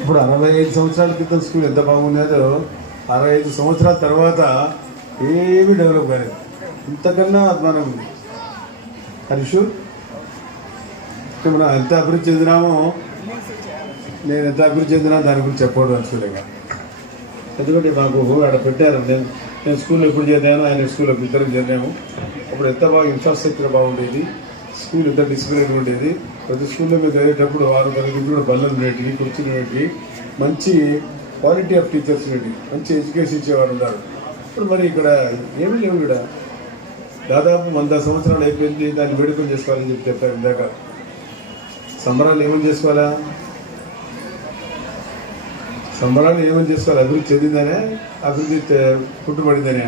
ఇప్పుడు 65 సంవత్సరాల క్రితం స్కూల్ ఎంత బాగున్నదో 65 సంవత్సరాల తర్వాత ఏమీ డెవలప్ కాలేదు. ఇంతకన్నా అధ్వానం ఉంది. హరీషు, మనం ఎంత అభివృద్ధి చెందినామో, నేను ఎంత అభివృద్ధి చెందినా దాని గురించి చెప్పకూడదు అనుకోలేక. ఎందుకంటే మాకు ఆడ పెట్టారు. నేను స్కూల్లో ఎప్పుడు చేరాను, ఆయన స్కూల్లో ఇద్దరం చేరాము. అప్పుడు ఎంత బాగా ఇన్ఫ్రాస్ట్రక్చర్ బాగుండేది, స్కూల్ ఎంత డిసిప్లిన్ ఉండేది. ప్రతి స్కూల్లో మీరు చదివేటప్పుడు 6 తరగతి కూడా బల్లలు ఉండేవి, కుర్చీలు ఉండేవి, మంచి క్వాలిటీ ఆఫ్ టీచర్స్ ఉండేవి, మంచి ఎడ్యుకేషన్ ఇచ్చేవారు ఉన్నారు. ఇప్పుడు మరి ఇక్కడ ఏమీ లేవు. ఇక్కడ దాదాపు 100 సంవత్సరాలు అయిపోయింది. దాన్ని వేడుకలు చేసుకోవాలని చెప్పి చెప్పారు ఇందాక. సంబరాలు ఏమని చేసుకోవాలా? సంబరాలు ఏమని చేసుకోవాలి? అభివృద్ధి చెందిందనే, అభివృద్ధి పుట్టుబడిందనే.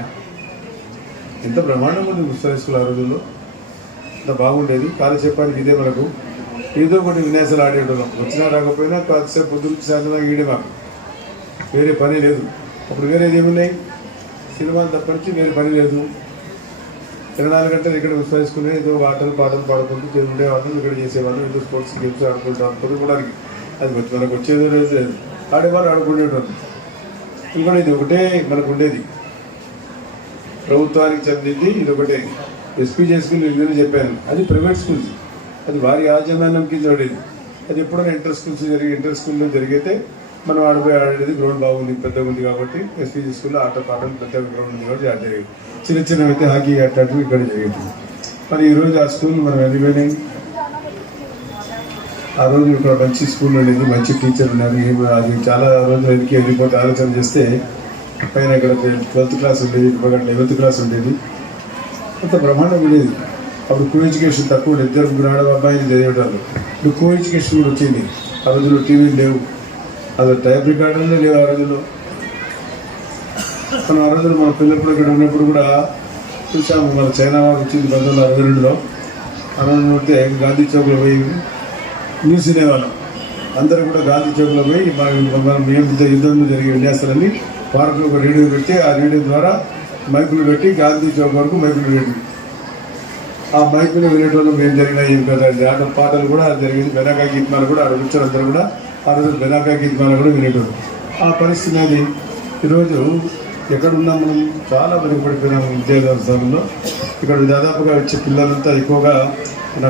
ఎంత బ్రహ్మాండంగా ఉంది మున్సిపల్ స్కూల్ ఆ రోజుల్లో. ఎంత బాగుండేది. కాలక్షేపానికి ఇదే మనకు ఏదో ఒకటి విన్యాసాలు ఆడేటోళ్ళం. వచ్చినా రాకపోయినా కాసేపు పొద్దున్న సాయంత్రం ఈడే మాకు వేరే పని లేదు. అప్పుడు వేరేది ఏమున్నాయి? సినిమాలు తప్పనించి వేరే పని లేదు. 24 గంటలు ఇక్కడ విశ్వసించుకునే ఏదో ఆటలు పాటలు పాడుకుంటూ ఉండేవాళ్ళం. ఇక్కడ చేసేవాళ్ళం. ఏదో స్పోర్ట్స్ గేమ్స్ ఆడుకుంటాం. పొరుగుడానికి అది మనకు వచ్చేదో లేదు. ఆడేవాళ్ళు ఆడుకునేటోళ్ళు. ఇంకోటి ఇది ఒకటే మనకు ఉండేది, ప్రభుత్వానికి చెందింది. ఇది ఒకటే ఎస్పీజే స్కూల్ నేను చెప్పాను. అది ప్రైవేట్ స్కూల్స్, అది వారి యాజమాన్యం కింద పడేది. అది ఎప్పుడైనా ఇంటర్ స్కూల్లో జరిగితే మనం ఆడిపోయి ఆడేది. గ్రౌండ్ బాగుంది, పెద్దగా ఉంది కాబట్టి ఎస్పీజీ స్కూల్లో ఆట పాటలు పెద్దగా గ్రౌండ్ ఉంది కాబట్టి అది జరిగేది. చిన్న చిన్నవి అయితే హాకీ అట్లాంటివి ఇక్కడ జరిగేది. మరి ఈరోజు ఆ స్కూల్ మనం వెళ్ళిపోయినాయి. ఆ రోజు ఇక్కడ మంచి స్కూల్ ఉండేది, మంచి టీచర్ ఉన్నారు. అది చాలా రోజులు వెళ్ళిపోతే ఆలోచన చేస్తే పైన ఇక్కడ 12th క్లాస్ ఉండేది, ఇక్కడ 11th క్లాస్ ఉండేది. అంత బ్రహ్మాండం ఉండేది. అప్పుడు కో ఎడ్యుకేషన్ తక్కువ, 2 ఆడ అబ్బాయిలు చదివేవాళ్ళు. ఇప్పుడు కో ఎడ్యుకేషన్ కూడా వచ్చింది. ఆ రోజుల్లో టీవీలు లేవు, అసలు టైప్ రికార్డులే లేవు ఆ రోజుల్లో. మనం ఆ రోజుల్లో మన పిల్లలు కూడా ఇక్కడ ఉన్నప్పుడు కూడా చూసాము. మన చైనా వారు వచ్చింది 1962లో. అనంతరం ఉంటే గాంధీ చౌక్లో పోయి న్యూస్ వినేవాళ్ళం. అందరూ కూడా గాంధీ చౌక్లో పోయి మేము యుద్ధంలో జరిగే విన్యాసాలని పార్కులో ఒక రేడియో పెట్టి, ఆ రేడియో ద్వారా మైకులు పెట్టి గాంధీ చౌక్ వరకు మైకులు పెట్టి, ఆ మైకులు వినేటోళ్ళు మేము జరిగిన ఏం కదా ఆట పాటలు కూడా జరిగింది. బెనాకా గీత్మాలు కూడా ఆడ కూర్చొని కూడా ఆ రోజు బెనాకా గీత్మాలు కూడా వినేటోళ్ళు. ఆ పరిస్థితి అనేది ఈరోజు ఎక్కడున్నాం మనం? చాలా వెనుకబడిపోయినాము విద్యాభ్యాసంలో. ఇక్కడ దాదాపుగా వచ్చే పిల్లలంతా ఎక్కువగా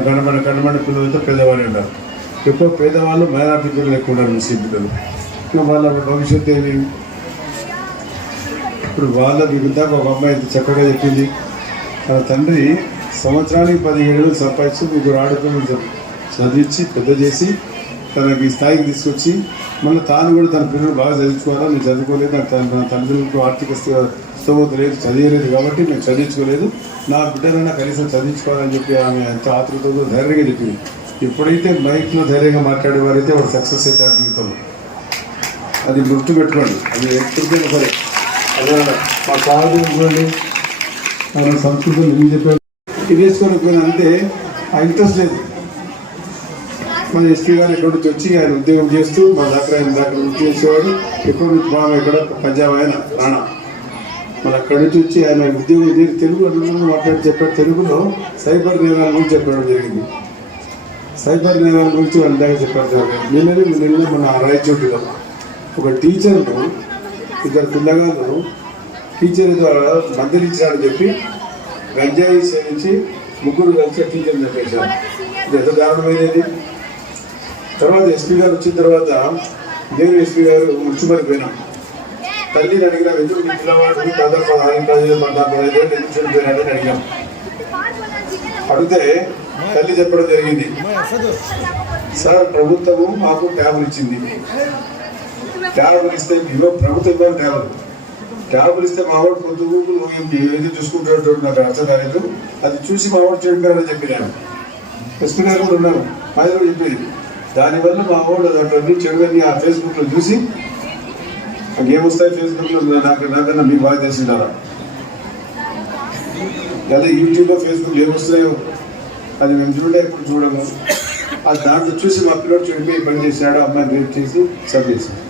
కనబడే పిల్లలతో పేదవాళ్ళు ఉన్నారు. ఎక్కువ పేదవాళ్ళు మైనార్టీ పిల్లలు ఎక్కువ ఉన్నారు, ముస్లిం పిల్లలు. వాళ్ళ భవిష్యత్తు ఏమి? ఇప్పుడు వాళ్ళ ఇందాక ఒక అమ్మాయి చక్కగా చెప్పింది, తన తండ్రి సంవత్సరానికి 17,000 సంపాదించి మీకు ఆడుకుని చదివించి పెద్ద చేసి తనకి స్థాయికి తీసుకొచ్చి మళ్ళీ తాను కూడా తన పిల్లలు బాగా చదివించుకోవాలా, నేను చదువుకోలేదు, తన తండ్రులకు ఆర్థిక స్తోమత లేదు, చదివలేదు కాబట్టి నేను చదివించుకోలేదు, నా బిడ్డలైనా కనీసం చదివించుకోవాలని చెప్పి ఆమె ఎంత ఆతృతతో ధైర్యంగా చెప్పింది. ఎప్పుడైతే మైక్లో ధైర్యంగా మాట్లాడేవారైతే వాడు సక్సెస్ అవుతారు జీవితంలో. అది గుర్తుపెట్టుకోండి. అది ఎప్పటికైనా సరే. అదే మా సాధువు చూడండి, మన సంస్కృతులు ఎందుకు చెప్పారు ఇది వేసుకోలేకపోయినా అంటే ఆ ఇంట్రెస్ట్ లేదు. మన ఎస్పీ గారు ఎక్కడి నుంచి వచ్చి ఆయన ఉద్యోగం చేస్తూ మా ఆయన వృత్తి చేసేవాడు. ఎక్కడి నుంచి బాగా ఎక్కడ పంజాబ్ ఆయన రాణా మన అక్కడి నుంచి వచ్చి ఆయన ఉద్యోగం తెలుగు అడుగులో మాట్లాడి చెప్పాడు. తెలుగులో సైబర్ నేరాల గురించి చెప్పడం జరిగింది. సైబర్ నేరాల గురించి అందాక చెప్పారు. నిన్న మన రాయచోటిలో ఒక టీచర్ను, 2 పిల్లగాళ్ళు టీచర్ ద్వారా మందలించాడని చెప్పి గంజాయి సేవించి 3 కలిసి టీచర్ చంపేశారు. ఇది ఎంత దారుణమైనది. తర్వాత ఎస్పీ గారు వచ్చిన తర్వాత నేను ఎస్పీ గారు మున్సిపల్కి పోయినాం. తల్లిని అడిగినా, ఎందుకు మీ పిల్లవాడు దాదాపు 15 ఎందుకు చనిపోయినాడని అడిగాం. అడిగితే తల్లి చెప్పడం జరిగింది, సార్ ప్రభుత్వము మాకు ట్యాబులు ఇచ్చింది. ట్యాబులు ఇస్తే ప్రభుత్వం ట్యాబులు ఇస్తే మావాడు పొద్దు ఏది చూసుకుంటున్నట్టు నాకు అర్థం కాలేదు. అది చూసి మావాడు చెడిపోయాడని చెప్పినాను. ఎస్పీ గారు కూడా ఉన్నాను, మా కూడా చెప్పేది. దానివల్ల మావాడు అటువంటి చెడువని ఆ ఫేస్బుక్లో చూసి ఏమొస్తాయి ఫేస్బుక్లో నాకన్నా మీకు బాగా తెలిసిండారా? అదే యూట్యూబ్లో ఫేస్బుక్ ఏమొస్తాయో అది మేము ఇప్పుడు చూడము. అది దాంట్లో చూసి మా పిల్లడు చెడిపోయి పని చేశాడు. అమ్మాయిని రేపు చేసి చదివేశాడు.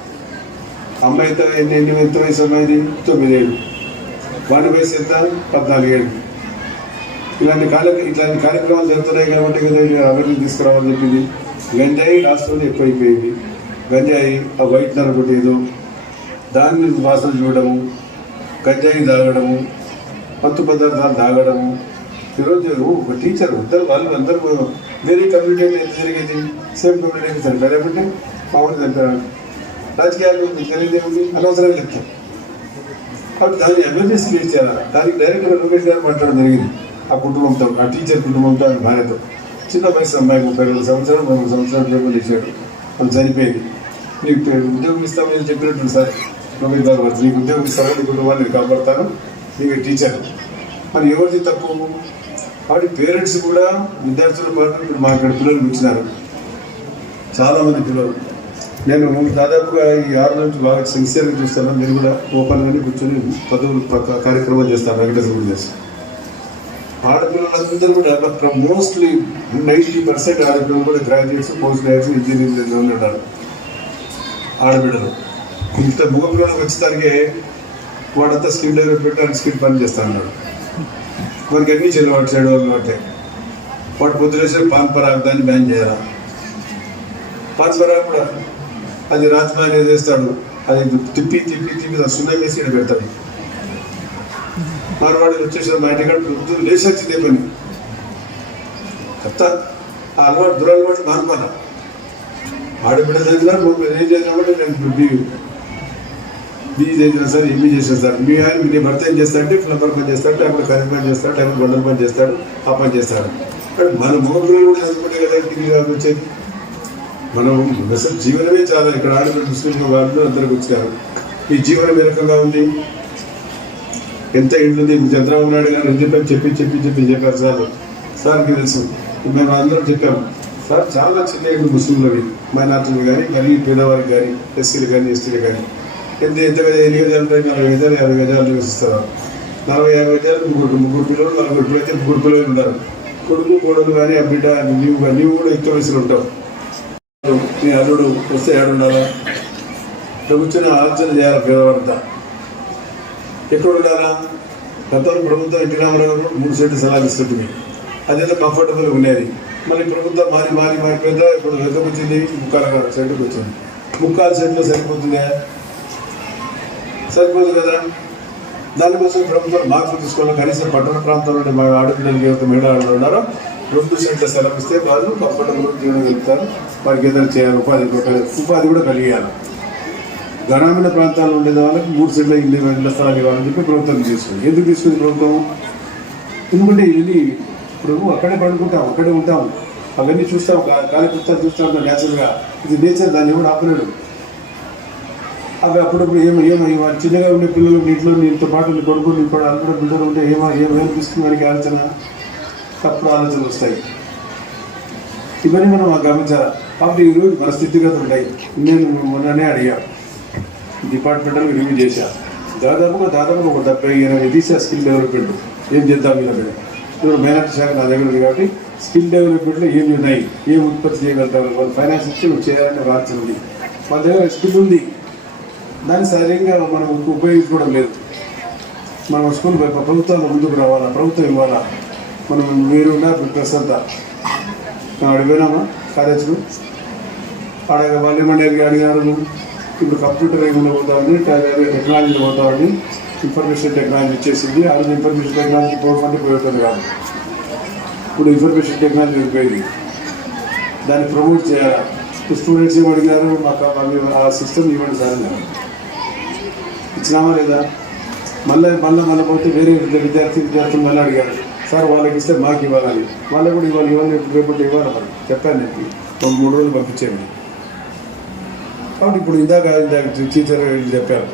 అమ్మాయి ఎంత వయసు అమ్మాయిది? 9 ఏళ్ళు. వాడి వయసు ఎంత? 14 ఏళ్ళు. ఇలాంటి కార్యక్రమాలు జరుగుతున్నాయి కాబట్టి కదా అభివృద్ధి తీసుకురావాలని చెప్పింది. గంజాయి రాష్ట్రంలో ఎక్కువైపోయింది. గంజాయి ఆ వైట్నర్ ఒకటి ఏదో దాన్ని వాసన చూడడము, గంజాయి తాగడము, మత్తు పదార్థాలు తాగడము. ఈరోజు ఒక టీచర్ అందరూ వేరే కమ్యూనిటీ ఎంత జరిగేది, సేమ్ కమ్యూనిటీ చనిపోయారు. లేకుంటే మామూలు చనిపోయారు. రాజకీయాలు తెలియదేముంది, అనవసరంగా చెప్తారు. కాబట్టి దాన్ని ఎమర్జెన్సీ ఫేస్ చేయాలి. దానికి డైరెక్ట్గా లోకేష్ గారు మాట్లాడడం జరిగింది. ఆ కుటుంబంతో, ఆ టీచర్ కుటుంబంతో, ఆయన భార్యతో. చిన్న వయసు అమ్మాయి 32 సంవత్సరాలు 3 సంవత్సరాలు పేపర్లు ఇచ్చాడు. అది చనిపోయింది. నీకు ఉద్యోగం ఇస్తామని చెప్పినట్టు సార్ లోకేష్ గారు, నీకు ఉద్యోగం ఇస్తామని నీ కుటుంబాన్ని కాపాడతాను, నీకు టీచర్ మరి ఎవరిది తప్పు? కాబట్టి పేరెంట్స్ కూడా విద్యార్థుల పాటు ఇప్పుడు మా ఇక్కడ పిల్లలు వచ్చినారు, చాలామంది పిల్లలు. నేను దాదాపుగా ఈ 6 నుంచి బాగా సిన్సియర్గా చూస్తాను. నేను కూడా ఓపెన్గానే కూర్చొని కార్యక్రమాలు చేస్తాను, వెంకటేశ్వర గుడి చేస్తాను. ఆడపిల్లలందరూ కూడా మోస్ట్లీ 90% ఆడపిల్లలు కూడా గ్రాడ్యుయేట్స్, పోస్ట్ గ్రాడ్యుయేట్స్, ఇంజనీరింగ్ ఉన్నారు. ఆడబిడ్డలు ఇంత మగపిల్లలకు వచ్చేసరికి వాడంతా స్కిల్ డెవలప్మెంట్ అండ్ స్కిల్ పని చేస్తా ఉన్నాడు. మనకి అన్ని చెల్లుబాటు చేయడం అన్నమాట. వాడు పొద్దునేసే పాన్ పరాగ్ దాన్ని బ్యాన్ చేయాలా? పాన్ పరాగ్ కూడా అది రాత్రి అనేది వేస్తాడు, అది తిప్పి తిప్పి తిప్పి సున్నా వేసి పెడతాడు. మార్వాడి వచ్చేసిన మా ఇంటికాడ లేచొచ్చిందే పని కొత్త ఆ అలవాటు దురలవాటు మానుకోవాలి. ఆడబిడ్డ చదివినా ఏం చేసినా కూడా నేను బీఈ చేసిన సార్, ఎంబీ చేసిన సార్. మీ ఆయన మీ భర్త ఏం చేస్తాడంటే ప్లంబర్ పని చేస్తాడు, లేకపోతే కరెంట్ పని చేస్తాడు, లేకపోతే బండల పని చేస్తాడు, ఆ పని చేస్తాడు. బట్ మన మగపిల్లలు కూడా చదువుకుంటే కదా ఇంటికి వచ్చేది. మనం అసలు జీవనమే చాలా ఇక్కడ ఆడబిడ్డ ముస్లింలు వాళ్ళు అందరికి వచ్చినారు. ఈ జీవనం ఏ రకంగా ఉంది, ఎంత ఇంటుంది? చంద్రబాబు నాయుడు గారు చెప్పారు సార్కి తెలుసు. మేము అందరం చెప్పాము సార్, చాలా చిన్న ఇండ్లు ముస్లింలవి, మైనార్టీలు కానీ, మరీ పేదవారికి కానీ, ఎస్సీలు కానీ, ఎస్టీలు కానీ. ఎంత ఎన్ని గజాలు ఉంటాయి? 40 గజాలు 50 గజాలు నివసిస్తారు. 40-50 గజాలు ముగ్గురు పిల్లలు, 40 అయితే 3 పిల్లలు ఉన్నారు. కొడుకు కోడలు కానీ, ఆ బిడ్డ నీవు కూడా ఎక్కువ వయసులో ఉంటావు. నీ అల్లుడు వస్తే ఏడుండాలా? కూర్చొని ఆలోచన చేయాలి. పేదవారంతా ఎక్కడ ఉండాలా? గతంలో ప్రభుత్వం ఎన్టీ రామారావు 3 సెంట్లు సలహాలు ఇస్తుంటుంది, అదేదో కంఫర్టబుల్గా ఉండేది. మళ్ళీ ప్రభుత్వం మారిపోయిందా? ఇప్పుడు ఎంతకు వచ్చింది? 3.25 సెంట్కి వచ్చింది. 3.25 సెంట్లో సరిపోతుందా? సరిపోదు కదా. దానికోసం ప్రభుత్వం మార్పులు తీసుకోవాలి. కనీసం పట్టణ ప్రాంతంలో మా ఆడపిల్లలకి ఎవరైతే మహిళా ఆడలు ఉన్నారో 2 సెంట్ల సెలవు ఇస్తే వాళ్ళు కంఫర్టబుల్గా జీవనం గెలుపుతారు. వారికి ఏదైనా చేయాలి, ఉపాధి కూడా కలిగేయాలి. గ్రామీణ ప్రాంతాల్లో ఉండే వాళ్ళకి 3 సెంట్ల ఇళ్ళ స్థలాలు ఇవ్వాలని చెప్పి ప్రభుత్వం తీసుకుంది. ఎందుకు తీసుకుంది ప్రభుత్వం? ఎందుకంటే ఇది ఇప్పుడు అక్కడే పడుకుంటాం, అక్కడే ఉంటాం, అవన్నీ చూస్తాం, కాలకృత్యాలు చూస్తూ ఉంటాం న్యాచురల్గా. ఇది నేచర్, దాన్ని ఎవరు ఆపలేడు. అవి అప్పుడప్పుడు వాళ్ళు చిన్నగా ఉండే పిల్లలు ఇంట్లో నీతో పాటు నీ కొడుకు నీ కూడా అనుకున్న బిడ్డలు ఉంటే ఏమనిపిస్తుంది వారికి ఆలోచన? తప్పుడు ఆలోచనలు వస్తాయి. ఇవన్నీ మనం గమనించాలి. కాబట్టి ఈరోజు మన స్థితిగతులు ఉంటాయి. నేను మొన్ననే అడిగా, డిపార్ట్మెంటల్ రివ్యూ చేశా. దాదాపుగా ఒక 70-80 తీసా స్కిల్ డెవలప్మెంట్. ఏం చేద్దాం ఇలా మీద ఇప్పుడు మైనార్టీ శాఖ నా దగ్గర ఉంది కాబట్టి స్కిల్ డెవలప్మెంట్లో ఏమి ఉన్నాయి, ఏం ఉత్పత్తి చేయగలుగుతారు, వాళ్ళు ఫైనాన్స్ ఇచ్చి నువ్వు చేయాలని రాల్సి ఉంది. మన దగ్గర స్కిల్ ఉంది, దాన్ని సరిగ్గా మనం ఉపయోగించుకోవడం లేదు. మనం స్కూల్ ప్రభుత్వం ముందుకు రావాలా, ప్రభుత్వం ఇవ్వాలా. మనం మీరున్న ప్లస్ అంతా అడిగిపోయినామా కాలేజ్కు? వాళ్ళు ఏమన్నా అడిగారు, ఇప్పుడు కంప్యూటర్ ఏమైనా పోతామని, టెక్నాలజీలో పోతామని ఇన్ఫర్మేషన్ టెక్నాలజీ వచ్చేసింది. ఆ రోజు ఇన్ఫర్మేషన్ టెక్నాలజీ పోవడానికి పోతుంది కాదు, ఇప్పుడు ఇన్ఫర్మేషన్ టెక్నాలజీ అయిపోయింది. దాన్ని ప్రమోట్ చేయాలి. స్టూడెంట్స్ ఏమి అడిగారు, మాకు ఆ సిస్టమ్ ఇవ్వండి సార్ అన్నారు. ఇచ్చినామా లేదా? మళ్ళీ పోతే వేరే విద్యార్థులు మళ్ళీ అడిగారు, సార్ వాళ్ళకి ఇస్తే మాకు ఇవ్వాలని. వాళ్ళకి కూడా ఇవ్వాలి రేపటి ఇవ్వాలి. మరి చెప్పాను, చెప్పి 3 రోజులు పంపించేయండి. కాబట్టి ఇప్పుడు ఇందాక టీచర్ చెప్పారు,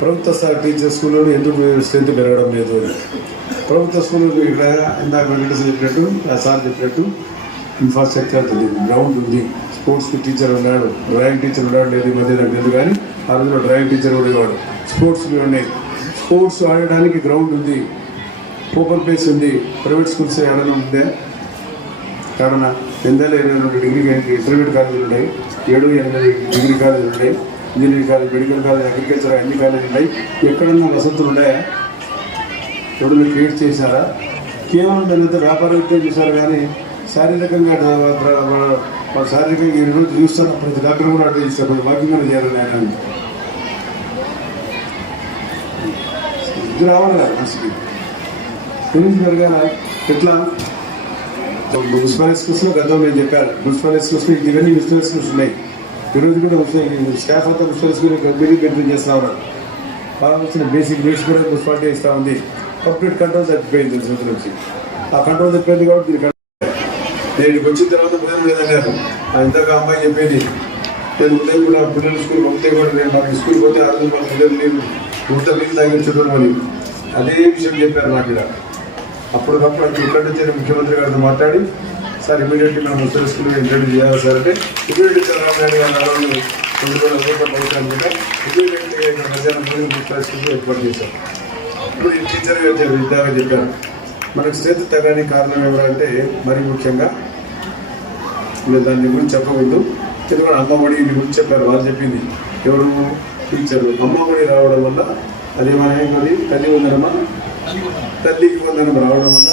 ప్రభుత్వ స్థాయి టీచర్ స్కూల్లో ఎందుకు స్ట్రెంత్ పెరగడం లేదు అని. ప్రభుత్వ స్కూల్లో ఇక్కడ ఇందాక వెంకటేశ్వర చెప్పినట్టు, ఆ సార్ చెప్పినట్టు ఇన్ఫ్రాస్ట్రక్చర్ తెలియదు, గ్రౌండ్ ఉంది, స్పోర్ట్స్కి టీచర్ ఉన్నాడు, డ్రాయింగ్ టీచర్ ఉన్నాడు, లేదు మధ్య నాకు తెలియదు. కానీ ఆ రోజులో డ్రాయింగ్ టీచర్ ఉండేవాడు. స్పోర్ట్స్కి ఉన్నాయి, స్పోర్ట్స్ ఆడడానికి గ్రౌండ్ ఉంది, ఓపెన్ ప్లేస్ ఉంది. ప్రైవేట్ స్కూల్స్ ఏమైనా ఉందే? కారణం 22 డిగ్రీ ఇంటర్మీడియట్ కాలేజీలు ఉన్నాయి, 7-8 డిగ్రీ కాలేజీలు ఉన్నాయి, engineering college, medical college, agriculture అన్ని కాలేజీలు ఉన్నాయి. ఎక్కడన్నా వసతులు ఉన్నాయా? ఎవరు క్రియేట్ చేశారా? కేవలం దానితో వ్యాపారం చేశారు. కానీ శారీరకంగా వాళ్ళు శారీరకంగా ఈ రోజు చూస్తాను ప్రతి డాక్టర్ కూడా అడ్వైజ్ ఇస్తారు కొంచెం వాకింగ్ కూడా చేయాలని ఆయన ఇది రావాలి కదా మనసుకి తెలిసి పెరగాల ఎట్లా మున్సిపల్ స్కూల్స్లో గతంలో నేను చెప్పాను మున్సిపల్ స్కూల్స్లో ఇవన్నీ మున్సిపల్ స్కూల్స్ ఉన్నాయి ఈరోజు కూడా స్టాఫ్ అంతా మున్సిపల్ స్కూల్ బిల్డింగ్ మెయింటైన్ చేస్తూ ఉన్నారు బాగా వచ్చిన బేసిక్ నీడ్స్ కూడా మున్సిపాలిటీ ఇస్తూ ఉంది కంప్లీట్ కంట్రోల్ తప్పిపోయింది సంవత్సరం నుంచి ఆ కంట్రోల్ తప్పిపోయింది కాబట్టి దీనికి నేను వచ్చిన తర్వాత ఉదయం లేదన్నారు ఇంతగా అమ్మాయి చెప్పేది నేను ఉదయం కూడా పిల్లల స్కూల్ పంపితే కూడా నేను మాకు స్కూల్ పోతే ఆ రోజు మాకు పిల్లలు నేను ఉడత నీళ్ళు తాగించడం అని అదే విషయం చెప్పారు నాకు ఇక్కడ అప్పటికప్పుడు అది ఇక్కడ నుంచి ముఖ్యమంత్రి గారితో మాట్లాడి సార్ ఇమీడియట్లీ మనం మున్సిపల్ స్కూల్ ఇంట్రడ్యూస్ చేయాలి సార్ అంటే ఇమీడియట్లీ చంద్రబాబు నాయుడు గారు ఆ రోజు 2000 కోట్ల ప్రభుత్వాన్ని కూడా ఇమీడియట్లీ ఇక్కడ మధ్యాహ్నం మున్సిపల్ స్కూల్ ఏర్పాటు చేశారు ఇప్పుడు ఈ టీచర్ గారు విద్యాగా చెప్పారు మనకు స్ట్రెంత్ తగ్గడానికి కారణం ఎవరంటే మరీ ముఖ్యంగా నేను దాని గురించి చెప్పకూడదు ఎందుకంటే అమ్మఒడి గురించి చెప్పారు వాళ్ళు చెప్పింది ఎవరు టీచరు అమ్మఒడి రావడం వల్ల అదేమనేది తల్లికి వందనం రావడం వల్ల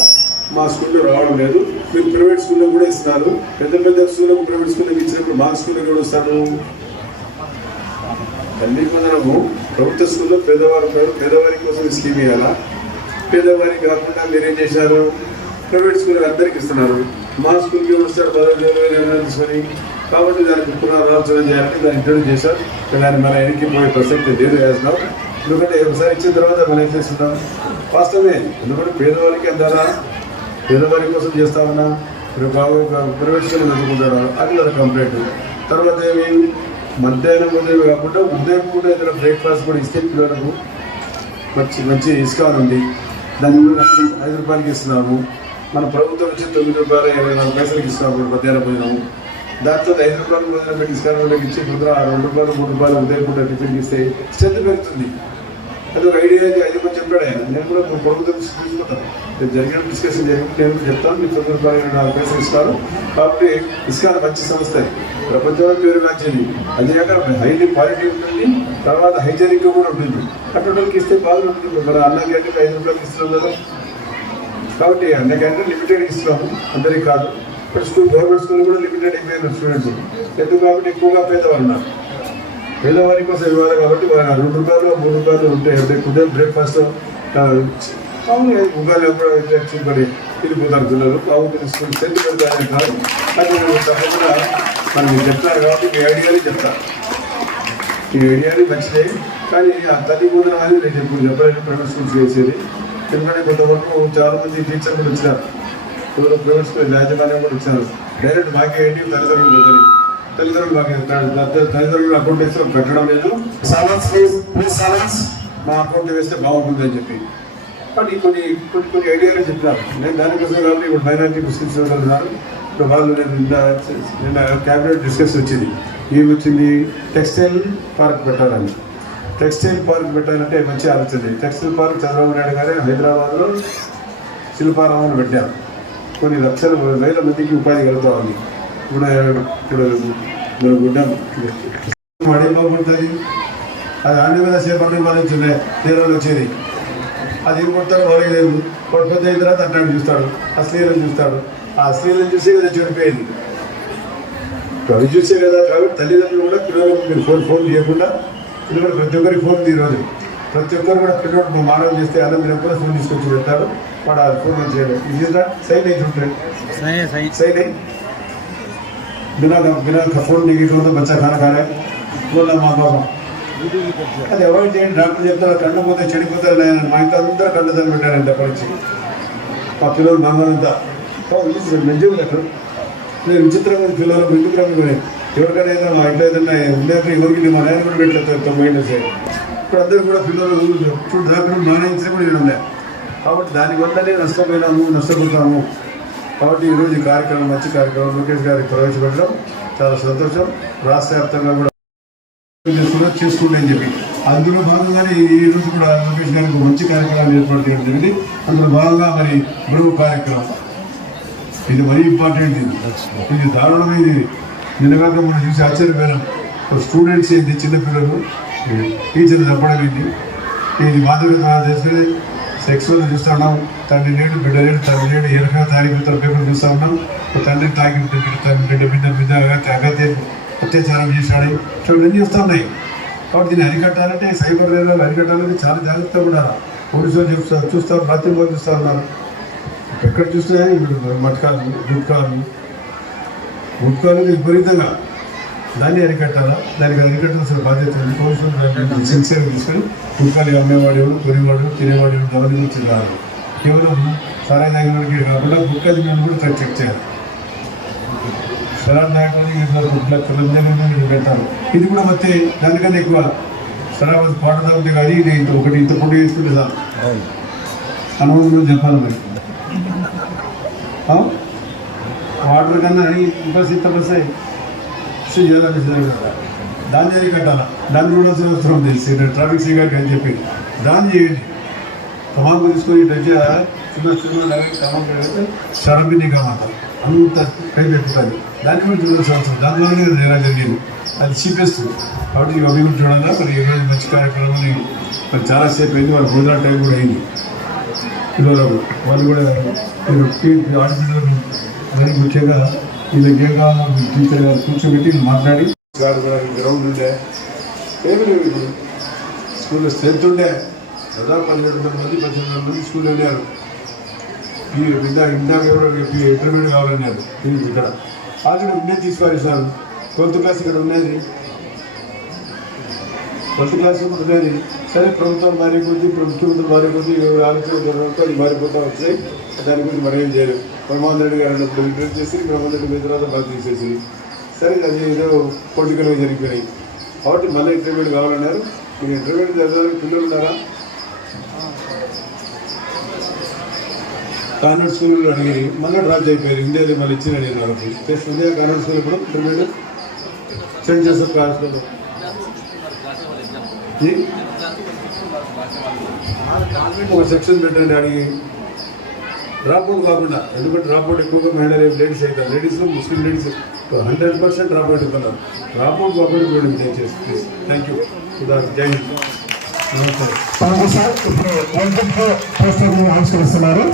మా స్కూల్లో రావడం లేదు మీరు ప్రైవేట్ స్కూల్లో కూడా ఇస్తున్నారు పెద్ద పెద్ద స్కూళ్ళకు ప్రైవేట్ స్కూల్కి ఇచ్చినప్పుడు మా స్కూల్లో కూడా ఇస్తాను తల్లికి వందనము ప్రభుత్వ స్కూల్లో పేదవారి కోసం స్కీమ్ ఇవ్వాలా పేదవారికి కాకుండా మీరేం చేశారు ప్రైవేట్ స్కూల్ అందరికి ఇస్తున్నారు మా స్కూల్కి వస్తారు 10,000 తీసుకొని కాబట్టి దానికి పునరాలోచన చేయాలని దాన్ని ఇంట్రడ్యూస్ చేశారు దాన్ని మన వెనక్కి పోయే ప్రసక్తి లేదు వేస్తున్నాం ఎందుకంటే ఒకసారి ఇచ్చిన తర్వాత మనం ఏం చేస్తున్నాం వాస్తవమే ఎందుకంటే పేదవారికి అందాలా పేదవారి కోసం చేస్తా ఉన్నా మీరు బాగా ప్రైవేట్ స్కూల్ చదువుకుంటారా అది కదా కంప్లైంట్ తర్వాత ఏమి మధ్యాహ్నం ఉదయం కాకుండా ఉదయం కూడా ఏదైనా బ్రేక్ఫాస్ట్ కూడా ఇస్తే పిల్లలకు మంచి ఇస్కాన్ ఉంది దాన్ని కూడా 5 రూపాయలకి ఇస్తున్నాము మన ప్రభుత్వం నుంచి 9 రూపాయలు 24 పైసలకి ఇస్తున్నాము మధ్యాహ్నం భోజనము దాంట్లో 5 రూపాయలు భోజనం పెట్టి ఇస్కాన్ వాళ్ళకి ఇచ్చి పొద్దున 2 రూపాయలు 3 రూపాయలు ఉదయం కూడా టిఫిన్కి ఇస్తే స్ట్రెంత్ పెరుగుతుంది అది ఒక ఐడియా అది కొంచెం చెప్పాడు ఆయన నేను కూడా ప్రభుత్వం తీసుకుంటాను జరిగిన డిస్కషన్ జరిగినప్పుడు నేను చెప్తాను మీరు 9 రూపాయలు 24 పైసలు ఇస్తారు కాబట్టి ఇస్కాన్ మంచి సంస్థ ప్రపంచంలో పేరు కాల్చింది అది కాక హైలీ క్వాలిటీ ఉంటుంది తర్వాత హైజెనిక్ కూడా ఉంటుంది అటువంటి ఇస్తే బాగుంటుంది మన అన్న క్యాంటీన్ 5 రూపాయలకి ఇస్తున్నాం కదా కాబట్టి అన్న క్యాంటీన్ లిమిటెడ్ ఇస్తున్నాము అందరికీ కాదు బట్ గవర్నమెంట్ స్కూల్ కూడా లిమిటెడ్ అయిపోయిన స్టూడెంట్స్ ఎందుకు కాబట్టి ఎక్కువగా పేదవాళ్ళు ఉన్నారు పేదవారి కోసం ఇవ్వాలి కాబట్టి 2 రూపాయలు 3 రూపాయలు ఉంటాయి ఉదయం బ్రేక్ఫాస్ట్ ఉగాది పడి వెళ్ళిపోతారు పిల్లలు బాగుంటుంది స్కూల్ సెంట్ పెడతారని కాదు అది తప్పకుండా మనం చెప్తారు కాబట్టి మీ ఐడియాని చెప్తారు ఈ ఐడియాని మంచిదే కానీ ఆ తల్లి బోధన అని నేను ఎప్పుడు చెప్పలేదు ప్రైవేట్ స్కూల్స్ చేసేది ఎందుకంటే కొంతవరకు చాలా మంది టీచర్లు కూడా వచ్చినారు ఎవరో ప్రైవేట్ స్కూల్ యాజమాన్యం కూడా వచ్చినారు డైరెక్ట్ మాకే ఏంటి తల్లిదండ్రులు వద్దని తల్లిదండ్రులు మాకు తల్లిదండ్రులు అకౌంట్ వేస్తే పెట్టడం లేదు మా అకౌంట్ వేస్తే బాగుంటుంది అని చెప్పి బట్ కొన్ని ఐడియాలు చెప్పినారు నేను దానికోసం కాబట్టి ఇప్పుడు మైనారిటీ ముస్లిమ్స్ ఉన్నారు ఇప్పుడు వాళ్ళు నిన్న క్యాబినెట్ డిస్కస్ వచ్చింది ఏమి వచ్చింది టెక్స్టైల్ పార్క్ పెట్టాలని టెక్స్టైల్ పార్క్ పెట్టాలంటే మంచి ఆలోచన టెక్స్టైల్ పార్క్ చంద్రబాబు నాయుడు గారే హైదరాబాద్లో శిల్పారామాన్ని పెట్టారు కొన్ని లక్షల వేల మందికి ఉపాధి కలుగుతూ ఉంది ఇప్పుడు గుడ్డం అడే బాగుంటుంది అది అన్ని మీద సేపటి బాధించింది తీరంలో వచ్చేది అది ఏం కొడతాడు వాళ్ళకి లేదు కొట్టుకొద్దు అయిన తర్వాత అట్లాంటి చూస్తాడు అశ్లీలం చూస్తాడు ఆ అశ్లీలం చూసే కదా చెడిపోయింది అవి చూసే కదా కాబట్టి తల్లిదండ్రులు కూడా పిల్లలకు మీరు ఫోన్ చేయకుండా పిల్లలు ప్రతి ఒక్కరికి ఫోన్ ఉంది ఈరోజు ప్రతి ఒక్కరు కూడా పిల్లలు మానవ చేస్తే అలా మీరు ఎప్పుడో ఫోన్ తీసుకొచ్చి పెడతారు వాడు ఆ ఫోన్ చేయడం ఇది సైన్ అయితే ఉంటాడు सही नहीं बिना फोन नहीं तो बच्चा खाना खा रहा है बोला माँ बाबा అది అవాయిడ్ చేయండి డాక్టర్ చెప్తారు కన్ను పోతే చెడిపోతారు మా ఇంత అందరూ కళ్ళదని పెట్టారంట పరిచి మా పిల్లలు మామూలంతా నిజం అక్కడ నేను విచిత్రంగా పిల్లలు ఎందుకు రమ్మి ఎవరికైనా ఏదైనా మా ఇంట్లో ఏదైనా ఉండేది ఎవరికి మా నాయన కూడా పెట్టలేదు 90 ఏళ్ళ ఇప్పుడు అందరూ కూడా పిల్లలు ఇప్పుడు డాక్టర్ మానేయించిన కూడా నేను కాబట్టి దానివల్లనే నష్టపోతాము కాబట్టి ఈరోజు ఈ కార్యక్రమం మంచి కార్యక్రమం లోకేష్ గారికి ప్రవేశపెట్టడం చాలా సంతోషం రాష్ట్ర వ్యాప్తంగా కూడా చేసుకుంటే అని చెప్పి అందులో భాగంగానే ఈ రోజు కూడా లోకేష్ గారికి మంచి కార్యక్రమాలు ఏర్పాటు చేయడం జరిగింది అందులో భాగంగా మరి గృహ కార్యక్రమం ఇది మరీ ఇంపార్టెంట్ ఇది దారుణమైనది నిన్నగాక మనం చూసి ఆశ్చర్యపోయినాం స్టూడెంట్స్ ఏంటి చిన్నపిల్లలు టీచర్లు చెప్పడం ఏంటి ఇది మాధుర్య చేసుకుని సెక్స్వల్ చూస్తూ ఉన్నాం తండ్రి లేడు బిడ్డ లేడు తల్లి లేడు ఏ రకంగా తారీఖు పేపర్లు చూస్తూ ఉన్నాం తండ్రి తాగి బిడ్డ అత్యాచారం చేశాడు, ఇవన్నీ వస్తూ ఉన్నాయి. కాబట్టి దీన్ని అరికట్టాలంటే సైబర్ నేరాలు అరికట్టాలంటే చాలా జాగ్రత్తగా కూడా పోలీసులు చూస్తారు, రాత్రి పోలు చూస్తూ ఉన్నారు. ఎక్కడ చూస్తే మట్కాలు గుట్కాలు విపరీతంగా దాన్ని అరికట్టాలా, దానికి అరికట్టాల్సిన బాధ్యత ఉంది. పోలీసులు సిన్సియర్గా తీసుకొని గుట్కాలు అమ్మేవాడు ఎవరు, కొనేవాడు, తినేవాడు ఎవరు గమనించి రాదు. కేవలం సరైన తాగినవాడికి కాకుండా గుట్కా తినే కూడా చెక్ చేయాలి. సలాడ్ తాగడానికి పెట్టాలి. ఇది కూడా ಮತ್ತೆ దానికన్నా ఎక్కువ సరాబ్ పాట తాగితే కానీ ఇది ఇంత పొడి వేసుకుంటే సార్ అనుభవం చెప్పాలి. మరి వాటర్ కన్నా ఇంత బస్ చేయాలని దాన్ని అరికట్టాలా, దాన్ని కూడా అవసరం తెలిసి ట్రాఫిక్ సిగ్నల్ అని చెప్పి దాన్ని చేయండి. తమాకు తీసుకొని చిన్న షరబిని కామాలి అంత పై పెట్టుకోవాలి. దాన్ని కూడా చూడాల్సిన అవసరం, దానివల్లనే నేరా జరిగింది. అది చీపెస్ట్. కాబట్టి అవి కూడా చూడాలా. మరి ఈరోజు మంచి కార్యక్రమాన్ని మరి చాలాసేపు అయింది, వాళ్ళ భోజనం టైం కూడా అయింది. పిల్లలకు వాళ్ళు కూడా ఆడపిల్లలు మరి ముఖ్యంగా వీళ్ళకి ఏం కావాలో టీచర్ గారు కూర్చోబెట్టి మాట్లాడి గ్రౌండ్ ఉండే ఏమి లేవు. ఇప్పుడు స్కూల్లో స్ట్రెంత్ ఉండే దాదాపు 1700 మంది 1800 మంది స్కూల్ వెళ్ళారు. ఇందాక ఎవరో ఇంటర్మీడియట్ కావాలన్నారు. ఇక్కడ ఆల్రెడీ ఉండే తీసుకురారు. 12th క్లాస్ ఇక్కడ ఉన్నది, 12th క్లాస్ కూడా ఉన్నది. సరే ప్రభుత్వాలు మారే కొద్దీ, ముఖ్యమంత్రులు మారే కొద్దీ ఆలోచన అది మారిపోతూ వచ్చాయి. దాని గురించి మనం ఏం చేయలేదు. బ్రహ్మానంద రెడ్డి గారు అన్నప్పుడు రిటైర్ చేసి బ్రహ్మానంద రెడ్డి మీద తర్వాత బాగా తీసేసి సరే అది ఏదో పొలిటికల్గా జరిగిపోయినాయి. కాబట్టి మళ్ళీ ఇంటర్మీడియట్ కావాలన్నారు. మీరు ఇంటర్మీడియట్ చదవడానికి పిల్లలు ఉన్నారా? కాన్వెంట్ స్కూల్లో అడిగి మళ్ళీ డ్రాప్ అయిపోయారు. ఇండియాలో మళ్ళీ ఇచ్చిన నేను వాళ్ళకి చేసి ఇండియా కాన్వెంట్ స్కూల్ ఇప్పుడు ఇంటర్మీడియట్ సెంట్ జోసెఫ్ కాలేజ్లో ఒక సెక్షన్ పెట్టండి అడిగి డ్రాప్ అవుట్ కాకుండా. ఎందుకంటే డ్రాప్ అవుట్ ఎక్కువగా మహిళ లేడీస్ అవుతారు. లేడీస్లో ముస్లిం లేడీస్ 100% డ్రాప్ అవుట్ అవుతున్నారు. డ్రాప్ అవుట్ కాకుండా చూడండి దయచేసి ప్లీజ్. Thank you. జై హింద్. నమస్కారం. సార్ ఇప్పుడు ఆవిష్కరిస్తున్నారు.